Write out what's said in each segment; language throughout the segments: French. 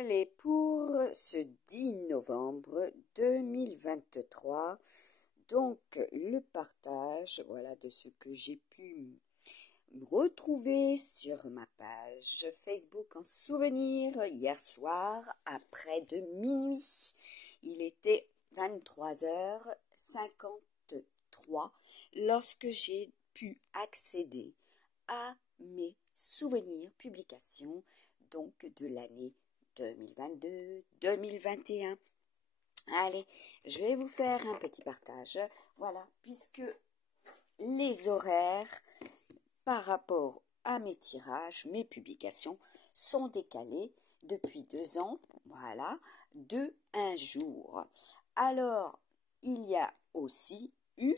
Allez, pour ce 10 novembre 2023, donc le partage, voilà, de ce que j'ai pu retrouver sur ma page Facebook en souvenir hier soir après de minuit. Il était 23h53 lorsque j'ai pu accéder à mes souvenirs publications donc de l'année 2022-2021. Allez, je vais vous faire un petit partage, voilà, puisque les horaires par rapport à mes tirages, mes publications sont décalés depuis 2 ans, voilà, de 1 jour. Alors, il y a aussi eu,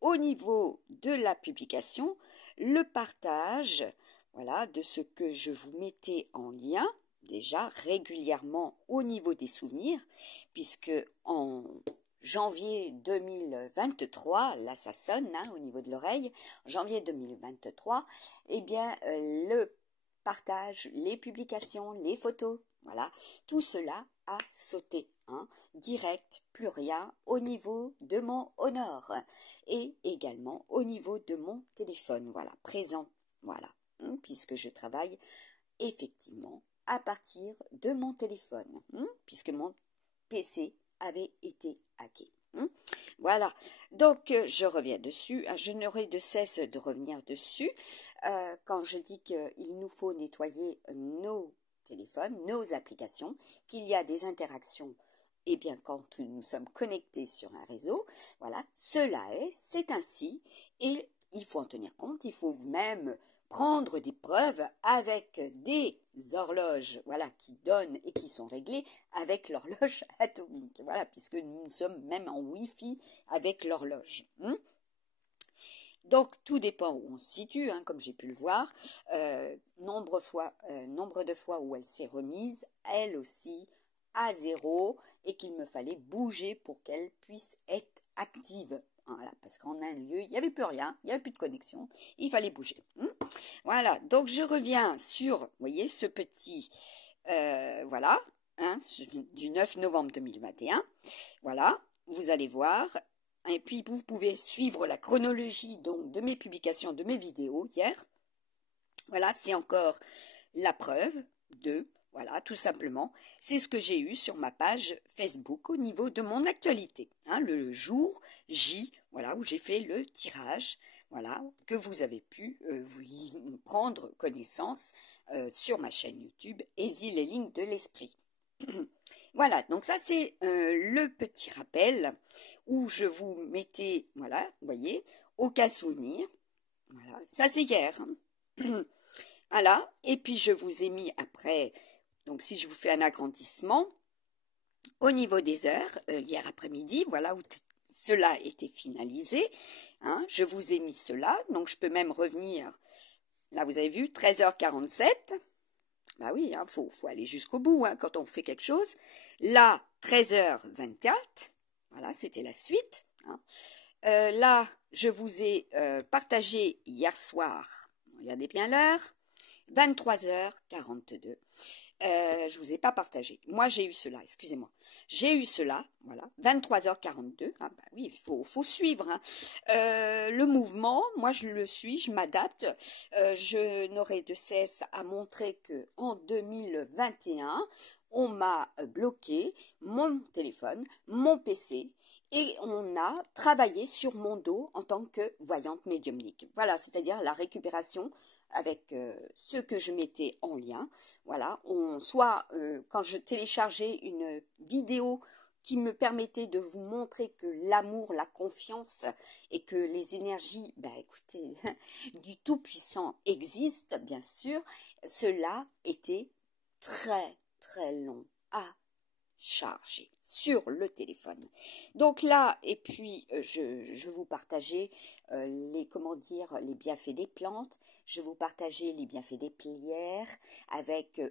au niveau de la publication, le partage, voilà, de ce que je vous mettais en lien, déjà régulièrement au niveau des souvenirs, puisque en janvier 2023, là ça sonne au niveau de l'oreille, janvier 2023, eh bien le partage, les publications, les photos, voilà, tout cela a sauté, direct, plus rien, au niveau de mon Honor et également au niveau de mon téléphone, voilà, présent, voilà, puisque je travaille effectivement à partir de mon téléphone, puisque mon PC avait été hacké. Voilà, donc je reviens dessus, je n'aurai de cesse de revenir dessus quand je dis qu'il nous faut nettoyer nos téléphones, nos applications, qu'il y a des interactions, et bien quand nous sommes connectés sur un réseau, voilà, c'est ainsi, et il faut en tenir compte, il faut même prendre des preuves avec des horloges, voilà, qui donnent et qui sont réglées avec l'horloge atomique, voilà, puisque nous sommes même en Wi-Fi avec l'horloge. Donc tout dépend où on se situe, comme j'ai pu le voir. Nombre de fois où elle s'est remise, elle aussi, à 0, et qu'il me fallait bouger pour qu'elle puisse être active. Voilà, parce qu'en un lieu, il n'y avait plus rien, il n'y avait plus de connexion, il fallait bouger. Voilà, donc je reviens sur, vous voyez, ce petit, voilà, du 9 novembre 2021. Voilà, vous allez voir. Et puis, vous pouvez suivre la chronologie donc, de mes publications, de mes vidéos hier. Voilà, c'est encore la preuve de, voilà, tout simplement, c'est ce que j'ai eu sur ma page Facebook au niveau de mon actualité. Le jour J, voilà, où j'ai fait le tirage, voilà, que vous avez pu vous prendre connaissance sur ma chaîne YouTube, Aisy les lignes de l'esprit. Voilà, donc ça c'est le petit rappel où je vous mettais, voilà, vous voyez, au cas souvenir. Voilà, ça c'est hier. Voilà, et puis je vous ai mis après, donc si je vous fais un agrandissement, au niveau des heures, hier après-midi, voilà où cela était finalisé, je vous ai mis cela, donc je peux même revenir, là vous avez vu, 13h47, bah oui, faut aller jusqu'au bout quand on fait quelque chose. Là, 13h24, voilà, c'était la suite. Là, je vous ai partagé hier soir, regardez bien l'heure, 23h42. Je vous ai pas partagé. Moi, j'ai eu cela, excusez-moi. J'ai eu cela, voilà, 23h42. Bah oui, il faut suivre le mouvement. Moi, je le suis, je m'adapte. Je n'aurai de cesse à montrer que en 2021, on m'a bloqué mon téléphone, mon PC, et on a travaillé sur mon dos en tant que voyante médiumnique. Voilà, c'est-à-dire la récupération avec ce que je mettais en lien. Voilà, soit quand je téléchargeais une vidéo qui me permettait de vous montrer que l'amour, la confiance et que les énergies, écoutez, du Tout-Puissant existent, bien sûr, cela était très, très long à charger sur le téléphone. Donc là, et puis je vous partageais les bienfaits des plantes, je vous partageais les bienfaits des prières avec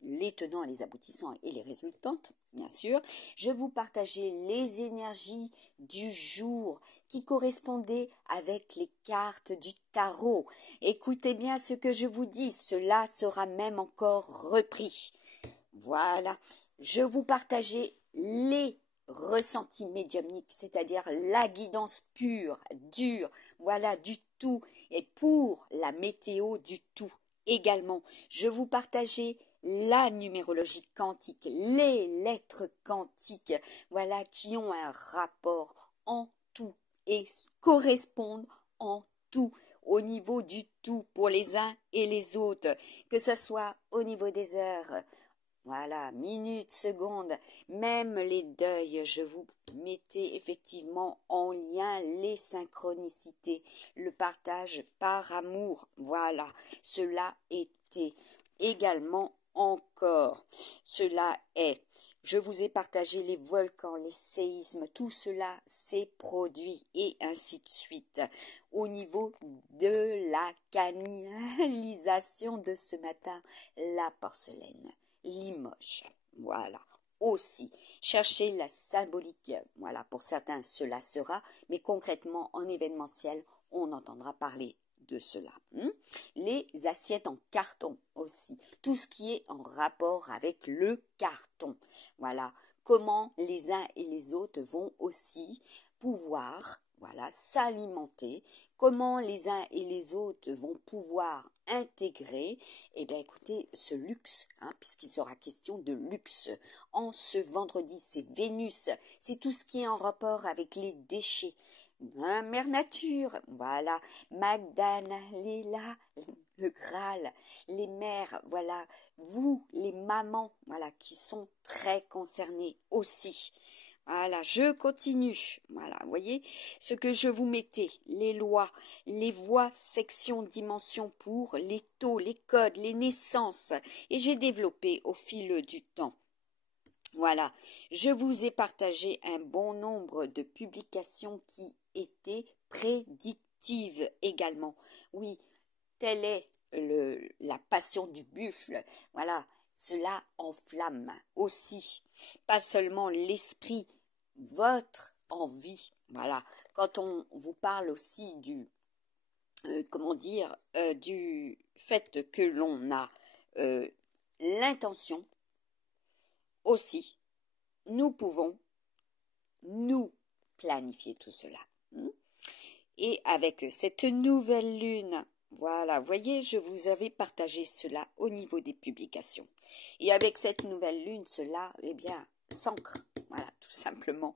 les tenants et les aboutissants et les résultantes, bien sûr. Je vous partageais les énergies du jour qui correspondaient avec les cartes du tarot. Écoutez bien ce que je vous dis, cela sera même encore repris. Voilà, je vous partageais les ressentis médiumniques, c'est-à-dire la guidance pure, dure, voilà, du tout, et pour la météo du tout également. Je vous partageais la numérologie quantique, les lettres quantiques, voilà, qui ont un rapport en tout et correspondent en tout, au niveau du tout pour les uns et les autres, que ce soit au niveau des heures, voilà, minutes, secondes, même les deuils, je vous mettais effectivement en lien les synchronicités, le partage par amour, voilà, cela était également encore, cela est. Je vous ai partagé les volcans, les séismes, tout cela s'est produit et ainsi de suite. Au niveau de la canalisation de ce matin, la porcelaine. Limoges, voilà, aussi, cherchez la symbolique, voilà, pour certains cela sera, mais concrètement en événementiel, on entendra parler de cela. Les assiettes en carton aussi, tout ce qui est en rapport avec le carton, voilà, comment les uns et les autres vont aussi pouvoir, voilà, s'alimenter, comment les uns et les autres vont pouvoir intégrer, eh bien écoutez, ce luxe, puisqu'il sera question de luxe, en ce vendredi, c'est Vénus, c'est tout ce qui est en rapport avec les déchets, Mère Nature, voilà, Magdana, Léla, le Graal, les mères, voilà, vous, les mamans, voilà, qui sont très concernées aussi. Voilà, je continue. Voilà, vous voyez ce que je vous mettais, les lois, les voies, sections, dimensions pour les taux, les codes, les naissances. Et j'ai développé au fil du temps. Voilà, je vous ai partagé un bon nombre de publications qui étaient prédictives également. Oui, telle est la passion du buffle. Voilà, cela enflamme aussi, pas seulement l'esprit, votre envie. Voilà, quand on vous parle aussi du, du fait que l'on a l'intention aussi, nous pouvons nous planifier tout cela. Et avec cette nouvelle lune, voilà, voyez, je vous avais partagé cela au niveau des publications. Et avec cette nouvelle lune, cela, eh bien, s'ancre. Voilà, tout simplement.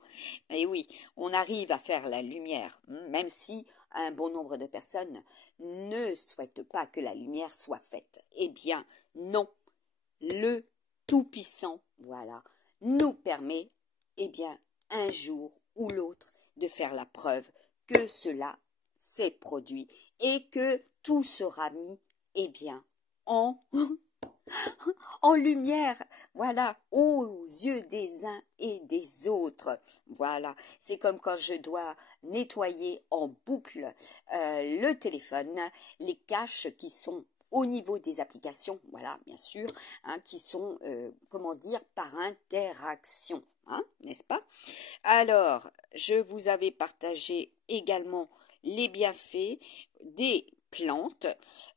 Et oui, on arrive à faire la lumière, même si un bon nombre de personnes ne souhaitent pas que la lumière soit faite. Eh bien, non. Le Tout-Puissant, voilà, nous permet, eh bien, un jour ou l'autre, de faire la preuve que cela s'est produit et que tout sera mis, eh bien, en, en lumière, voilà, aux yeux des uns et des autres. Voilà, c'est comme quand je dois nettoyer en boucle le téléphone, les caches qui sont au niveau des applications, voilà, bien sûr, qui sont, comment dire, par interaction, n'est-ce pas? Alors, je vous avais partagé également les bienfaits des plantes.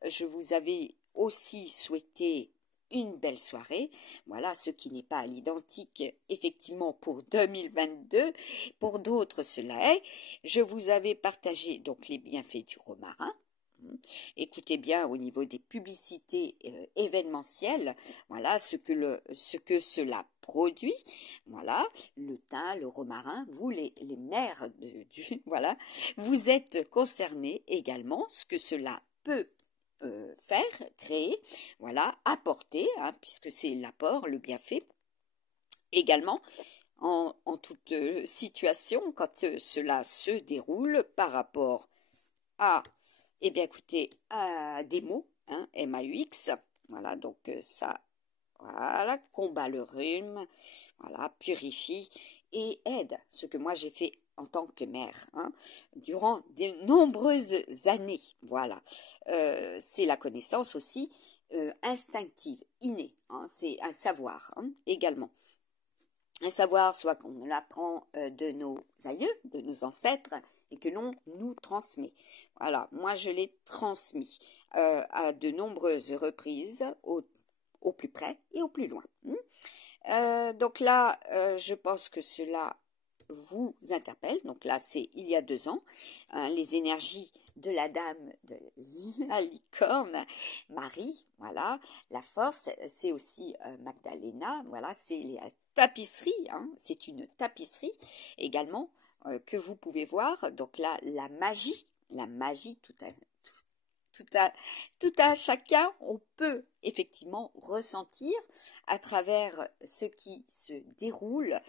Je vous avais aussi souhaité une belle soirée. Voilà, ce qui n'est pas à l'identique, effectivement, pour 2022. Pour d'autres, cela est. Je vous avais partagé donc les bienfaits du romarin. Écoutez bien au niveau des publicités événementielles, voilà ce que cela produit, voilà le thym, le romarin, vous les mères voilà, vous êtes concernés également, ce que cela peut faire, créer, voilà, apporter, puisque c'est l'apport, le bienfait, également en toute situation quand cela se déroule par rapport à, eh bien écoutez, des mots, M-A-U-X, voilà, donc ça, voilà, combat le rhume, voilà, purifie et aide, ce que moi j'ai fait en tant que mère, durant de nombreuses années, voilà. C'est la connaissance aussi instinctive, innée, c'est un savoir également. Un savoir, soit qu'on l'apprend de nos aïeux, de nos ancêtres, et que l'on nous transmet. Voilà, moi je l'ai transmis à de nombreuses reprises, au plus près et au plus loin. Donc là, je pense que cela vous interpelle. Donc là, c'est il y a 2 ans, hein, les énergies de la dame de la licorne, Marie, voilà. La force, c'est aussi Magdalena, voilà, c'est la tapisserie, hein, c'est une tapisserie également que vous pouvez voir. Donc là, la magie, tout à, tout à chacun, on peut effectivement ressentir à travers ce qui se déroule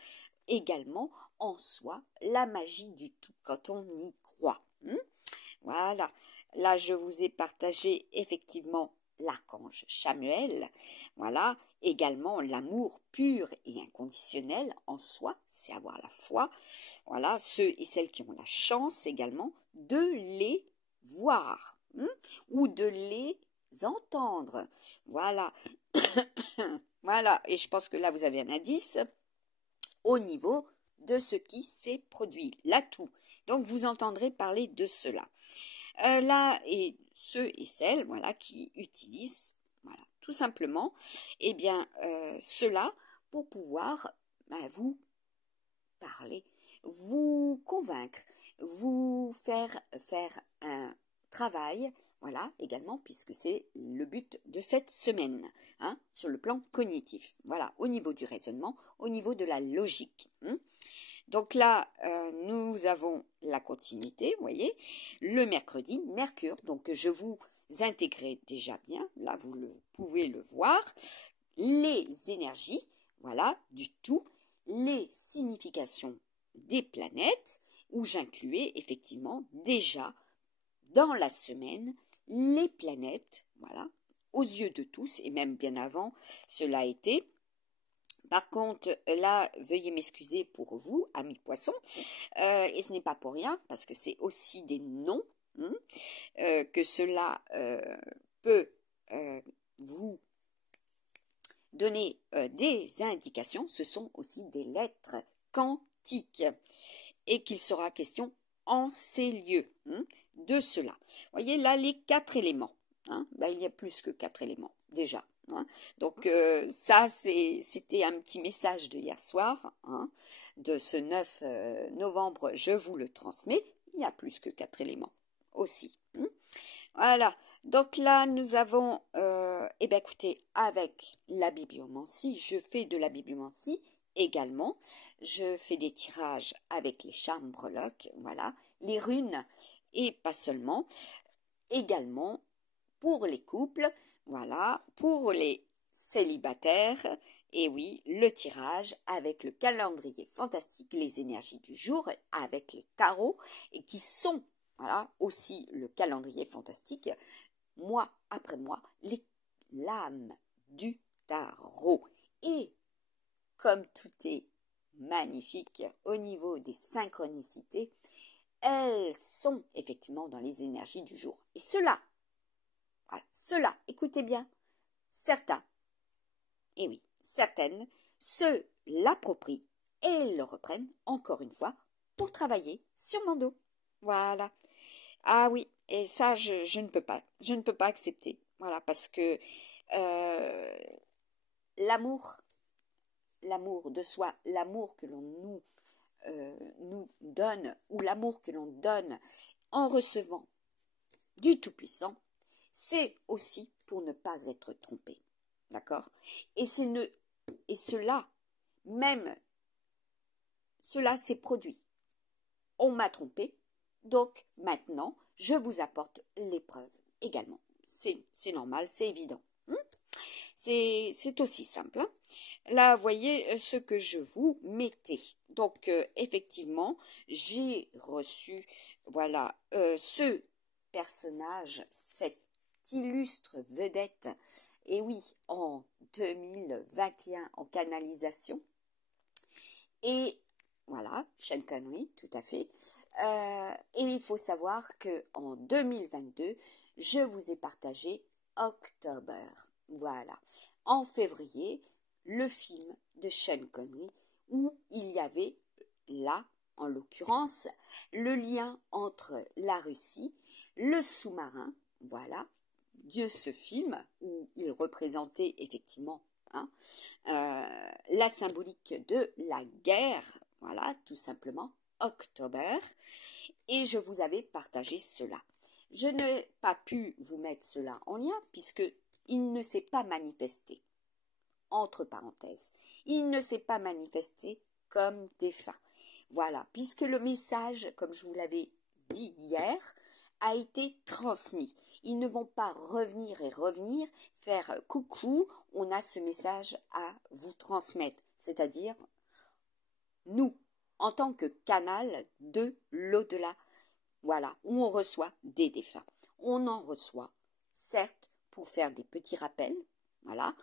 également en soi la magie du tout quand on y croit. Voilà, là je vous ai partagé effectivement l'archange Chamuel, voilà, également l'amour pur et inconditionnel en soi, c'est avoir la foi, voilà, ceux et celles qui ont la chance également de les voir ou de les entendre, voilà, voilà, et je pense que là vous avez un indice au niveau de ce qui s'est produit, l'atout. Donc vous entendrez parler de cela. Là, et ceux et celles, voilà, qui utilisent, voilà, tout simplement, eh bien, cela pour pouvoir vous parler, vous convaincre, vous faire un travail, voilà, également, puisque c'est le but de cette semaine, hein, sur le plan cognitif, voilà, au niveau du raisonnement, au niveau de la logique. Donc là, nous avons la continuité, vous voyez, le mercredi, Mercure, donc je vous intégrais déjà bien, là vous pouvez le voir, les énergies, voilà, du tout, les significations des planètes, où j'incluais effectivement déjà dans la semaine les planètes, voilà, aux yeux de tous, et même bien avant cela a été. Par contre, là, veuillez m'excuser pour vous, amis poissons, et ce n'est pas pour rien, parce que c'est aussi des noms que cela peut vous donner des indications. Ce sont aussi des lettres quantiques, et qu'il sera question en ces lieux de cela. Vous voyez là les 4 éléments. Ben, il y a plus que 4 éléments déjà. Donc ça c'était un petit message de hier soir, de ce 9 novembre, je vous le transmets. Il y a plus que 4 éléments aussi. Voilà, donc là nous avons, eh bien écoutez, avec la bibliomancie, je fais de la bibliomancie également, je fais des tirages avec les charmes breloques, voilà, les runes et pas seulement, également pour les couples, voilà, pour les célibataires, et oui, le tirage avec le calendrier fantastique, les énergies du jour, avec les tarots, et qui sont, voilà, aussi le calendrier fantastique, mois après mois, les lames du tarot. Et comme tout est magnifique au niveau des synchronicités, elles sont effectivement dans les énergies du jour. Et cela, voilà, cela, écoutez bien, certains, et oui, certaines, se l'approprient et le reprennent encore une fois pour travailler sur mon dos. Voilà. Ah oui, et ça, je ne peux pas. Je ne peux pas accepter. Voilà, parce que l'amour de soi, l'amour que l'on nous donne, ou l'amour que l'on donne en recevant du Tout-Puissant, c'est aussi pour ne pas être trompé. D'accord? Et cela, même, cela s'est produit. On m'a trompé, donc maintenant, je vous apporte l'épreuve également. C'est normal, c'est évident. C'est aussi simple. Là, voyez ce que je vous mettais. Donc, effectivement, j'ai reçu, voilà, ce personnage, cette illustre vedette, et oui, en 2021 en canalisation. Et voilà, Sean Connery, tout à fait. Et il faut savoir qu'en 2022, je vous ai partagé October. Voilà. En février, le film de Sean Connery, où il y avait là, en l'occurrence, le lien entre la Russie, le sous-marin, voilà, Dieu ce film, où il représentait effectivement la symbolique de la guerre, voilà, tout simplement, October, et je vous avais partagé cela. Je n'ai pas pu vous mettre cela en lien puisque il ne s'est pas manifesté, entre parenthèses, il ne s'est pas manifesté comme défunt. Voilà, puisque le message, comme je vous l'avais dit hier, a été transmis. Ils ne vont pas revenir et revenir, faire coucou, on a ce message à vous transmettre. C'est-à-dire, nous, en tant que canal de l'au-delà, voilà, où on reçoit des défunts. On en reçoit, certes, pour faire des petits rappels, voilà,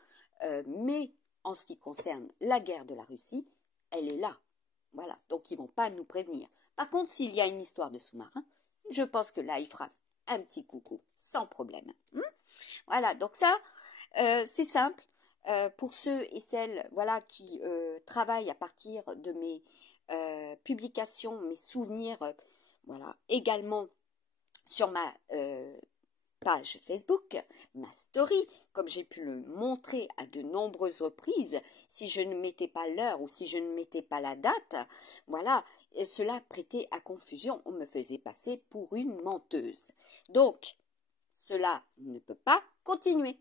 mais en ce qui concerne la guerre de la Russie, elle est là. Voilà, donc ils ne vont pas nous prévenir. Par contre, s'il y a une histoire de sous-marin, je pense que là, il fera un petit coucou, sans problème. Voilà, donc ça, c'est simple. Pour ceux et celles voilà, qui travaillent à partir de mes publications, mes souvenirs, voilà, également sur ma page Facebook, ma story, comme j'ai pu le montrer à de nombreuses reprises, si je ne mettais pas l'heure ou si je ne mettais pas la date, voilà, et cela prêtait à confusion, on me faisait passer pour une menteuse. Donc, cela ne peut pas continuer.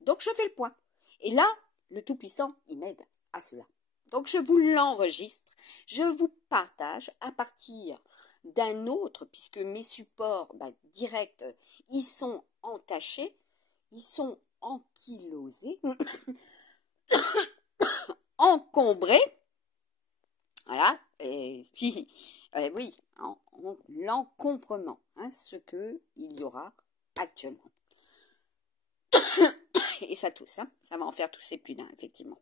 Donc, je fais le point. Et là, le Tout-Puissant, il m'aide à cela. Donc, je vous l'enregistre, je vous partage à partir d'un autre, puisque mes supports directs, ils sont entachés, ils sont ankylosés, encombrés, voilà, et puis, oui, l'encombrement, ce qu'il y aura actuellement. Et ça tousse, ça va en faire tousser plus d'un, effectivement.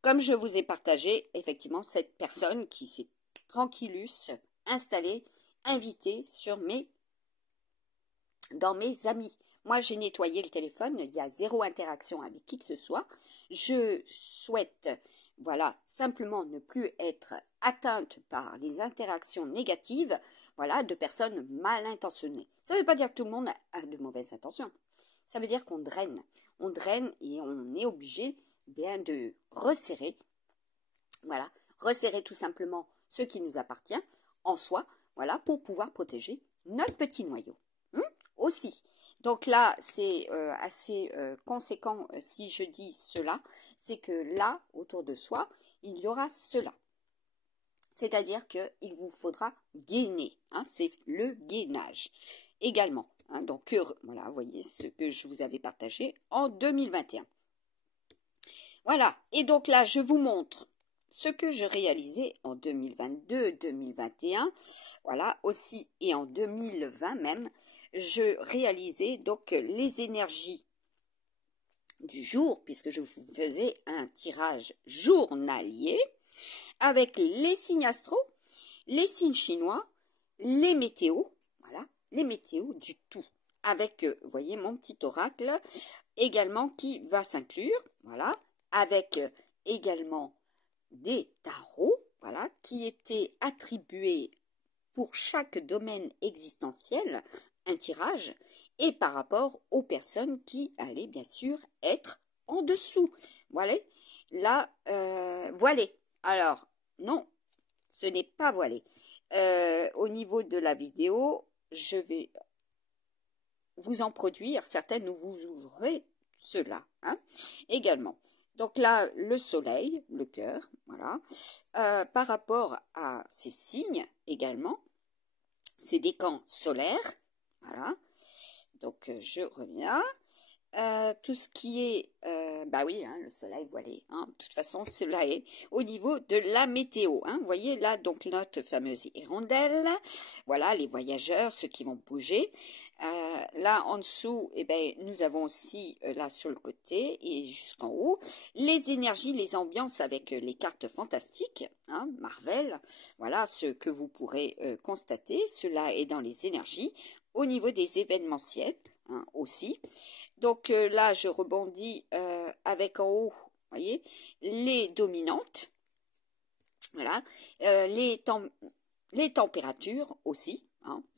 Comme je vous ai partagé, effectivement, cette personne qui s'est tranquillus installée, invitée dans mes amis. Moi, j'ai nettoyé le téléphone, il y a zéro interaction avec qui que ce soit. Je souhaite, voilà, simplement ne plus être atteinte par les interactions négatives, voilà, de personnes mal intentionnées. Ça ne veut pas dire que tout le monde a de mauvaises intentions. Ça veut dire qu'on draine. On draine et on est obligé bien de resserrer, voilà, resserrer tout simplement ce qui nous appartient en soi, voilà, pour pouvoir protéger notre petit noyau. Aussi. Donc là, c'est assez conséquent si je dis cela, c'est que là, autour de soi, il y aura cela. C'est-à-dire qu'il vous faudra gainer, c'est le gainage également. Donc voilà, vous voyez ce que je vous avais partagé en 2021. Voilà, et donc là, je vous montre ce que je réalisais en 2022, 2021, voilà, aussi, et en 2020 même, je réalisais donc les énergies du jour, puisque je vous faisais un tirage journalier, avec les signes astro, les signes chinois, les météos, voilà, les météos du tout, avec, vous voyez, mon petit oracle, également qui va s'inclure, voilà, avec également des tarots, voilà, qui étaient attribués pour chaque domaine existentiel, un tirage, et par rapport aux personnes qui allaient bien sûr être en dessous. Voilà, là, voilé. Alors, non, ce n'est pas voilé. Au niveau de la vidéo, je vais vous en produire, certaines vous ouvrez cela, également. Donc là, le soleil, le cœur, voilà. Par rapport à ces signes également, c'est des camps solaires, voilà. Donc je reviens. Tout ce qui est, bah oui, le soleil voilé. De toute façon, cela est au niveau de la météo. Vous voyez là, donc notre fameuse hirondelle. Voilà, les voyageurs, ceux qui vont bouger. Là en dessous, nous avons aussi là sur le côté et jusqu'en haut les énergies, les ambiances avec les cartes fantastiques, Marvel. Voilà ce que vous pourrez constater. Cela est dans les énergies au niveau des événementiels aussi. Donc là, je rebondis avec en haut, vous voyez, les dominantes, voilà, les températures aussi,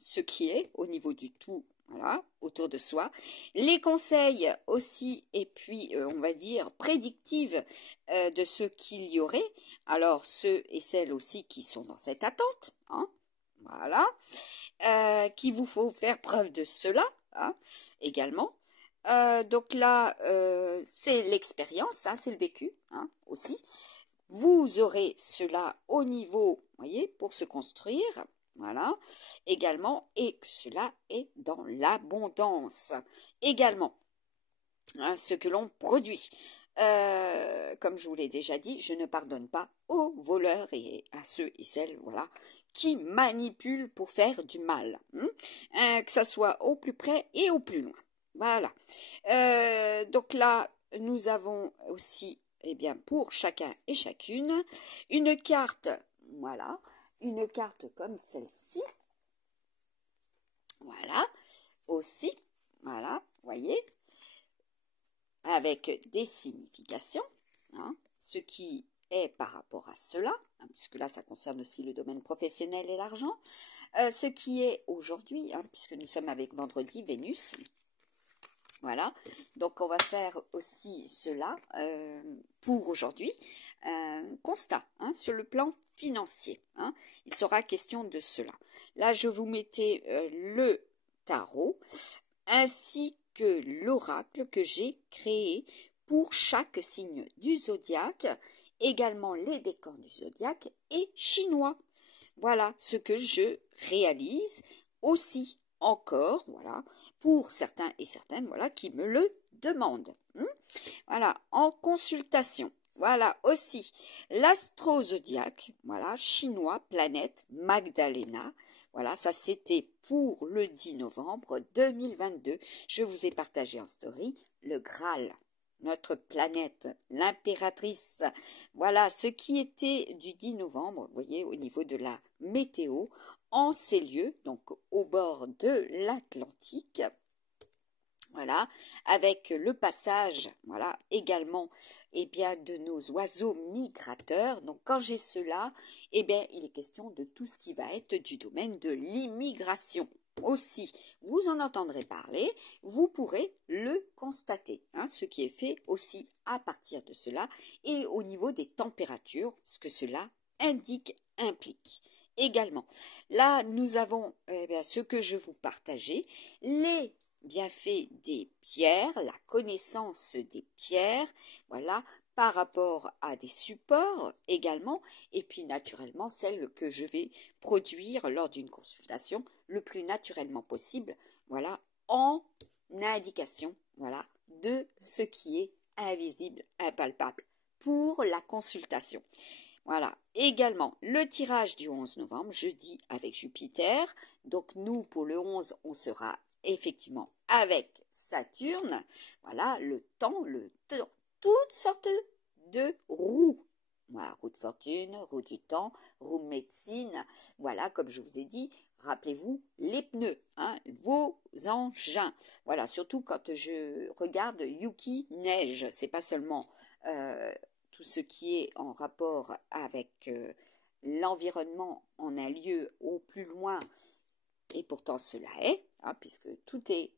ce qui est au niveau du tout voilà, autour de soi. Les conseils aussi, et puis on va dire prédictives de ce qu'il y aurait. Alors ceux et celles aussi qui sont dans cette attente, hein, voilà, qu'il vous faut faire preuve de cela, hein, également. Donc là, c'est l'expérience, hein, c'est le vécu, hein, aussi. Vous aurez cela au niveau, voyez, pour se construire, voilà, également, et que cela est dans l'abondance, également, hein, ce que l'on produit. Comme je vous l'ai déjà dit, je ne pardonne pas aux voleurs et à ceux et celles, voilà, qui manipulent pour faire du mal, hein, que ça soit au plus près et au plus loin. Voilà. Donc là, nous avons aussi, eh bien, pour chacun et chacune, une carte, voilà, une carte comme celle-ci, voilà, aussi, voilà, voyez, avec des significations, hein, ce qui est par rapport à cela, hein, puisque là, ça concerne aussi le domaine professionnel et l'argent, ce qui est aujourd'hui, hein, puisque nous sommes avec vendredi, Vénus. Voilà, donc on va faire aussi cela pour aujourd'hui, un constat, hein, sur le plan financier, hein, il sera question de cela. Là, je vous mettais le tarot ainsi que l'oracle que j'ai créé pour chaque signe du zodiaque, également les décors du zodiaque et chinois. Voilà ce que je réalise aussi encore, voilà, pour certains et certaines, voilà, qui me le demandent. Voilà, en consultation. Voilà aussi l'astro-zodiaque, voilà, chinois, planète Magdalena. Voilà, ça c'était pour le 10 novembre 2022. Je vous ai partagé en story le Graal, notre planète, l'impératrice. Voilà ce qui était du 10 novembre, vous voyez, au niveau de la météo, en ces lieux, donc au bord de l'Atlantique. Voilà, avec le passage, voilà, également, eh bien, de nos oiseaux migrateurs. Donc, quand j'ai cela, eh bien, il est question de tout ce qui va être du domaine de l'immigration. Aussi, vous en entendrez parler, vous pourrez le constater, hein, ce qui est fait aussi à partir de cela, et au niveau des températures, ce que cela implique. Également, là, nous avons eh bien, ce que je vous partageais, les bienfaits des pierres, la connaissance des pierres, voilà, par rapport à des supports également, et puis naturellement celle que je vais produire lors d'une consultation le plus naturellement possible, voilà, en indication, voilà, de ce qui est invisible, impalpable pour la consultation. Voilà, également le tirage du 11 novembre, jeudi avec Jupiter. Donc nous, pour le 11, on sera effectivement avec Saturne. Voilà, le temps, toutes sortes de roues. Voilà, roue de fortune, roue du temps, roue de médecine. Voilà, comme je vous ai dit, rappelez-vous les pneus, hein, vos engins. Voilà, surtout quand je regarde Yuki neige, c'est pas seulement tout ce qui est en rapport avec l'environnement en un lieu au plus loin, et pourtant cela est, hein, puisque tout est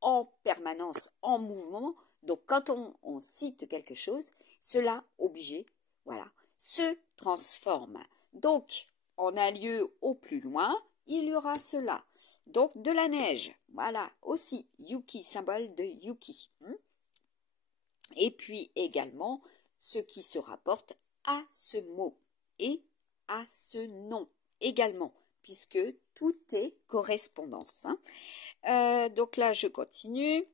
en permanence en mouvement. Donc quand on cite quelque chose, cela obligé, voilà, se transforme. Donc en un lieu au plus loin, il y aura cela. Donc de la neige, voilà, aussi Yuki, symbole de Yuki. Et puis également ce qui se rapporte à ce mot et à ce nom également, puisque tout est correspondance. Donc là, je continue.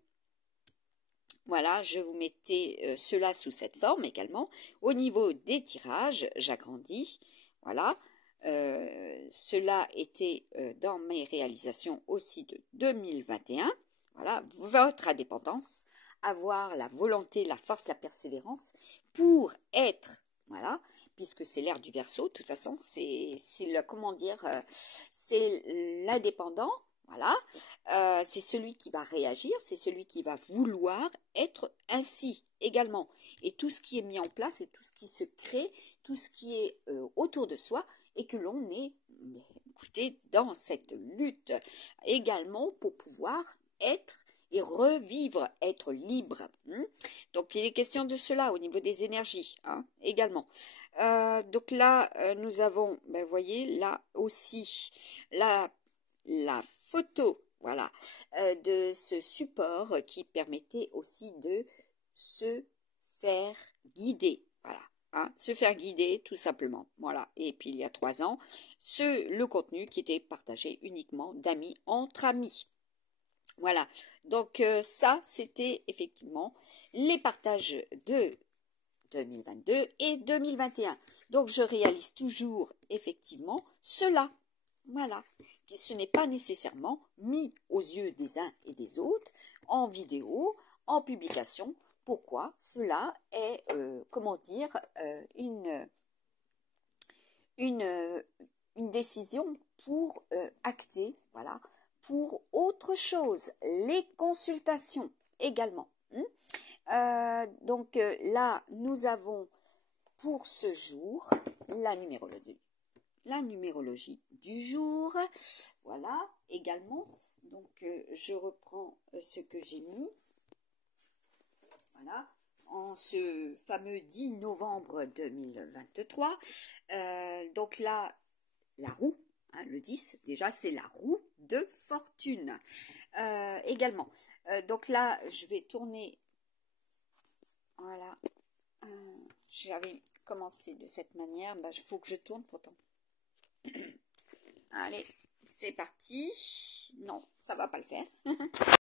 Voilà, je vous mettais cela sous cette forme également. Au niveau des tirages, j'agrandis. Voilà. Cela était dans mes réalisations aussi de 2021. Voilà, votre indépendance, avoir la volonté, la force, la persévérance pour être, voilà, puisque c'est l'ère du Verseau, de toute façon, c'est le, comment dire, c'est l'indépendant, voilà, c'est celui qui va réagir, c'est celui qui va vouloir être ainsi également. Et tout ce qui est mis en place et tout ce qui se crée, tout ce qui est autour de soi, et que l'on est écoutez, dans cette lutte également pour pouvoir être et revivre, être libre. Donc, il est question de cela au niveau des énergies, également. Donc là, nous avons, vous voyez, là aussi, la photo, voilà, de ce support qui permettait aussi de se faire guider, voilà. Se faire guider tout simplement, voilà. Et puis il y a 3 ans, le contenu qui était partagé uniquement d'amis entre amis. Voilà, donc ça c'était effectivement les partages de 2022 et 2021. Donc je réalise toujours effectivement cela. Voilà, ce n'est pas nécessairement mis aux yeux des uns et des autres en vidéo, en publication. Pourquoi? Cela est, comment dire, une décision pour acter, voilà, pour autre chose, les consultations également. Donc là, nous avons pour ce jour la numérologie du jour, voilà, également. Donc je reprends ce que j'ai mis, voilà, en ce fameux 10 novembre 2023. Donc là, la roue, le 10, déjà c'est la roue de fortune. Également, donc là, je vais tourner, voilà, j'avais commencé de cette manière, il faut que je tourne pourtant. Allez, c'est parti. Non, ça va pas le faire.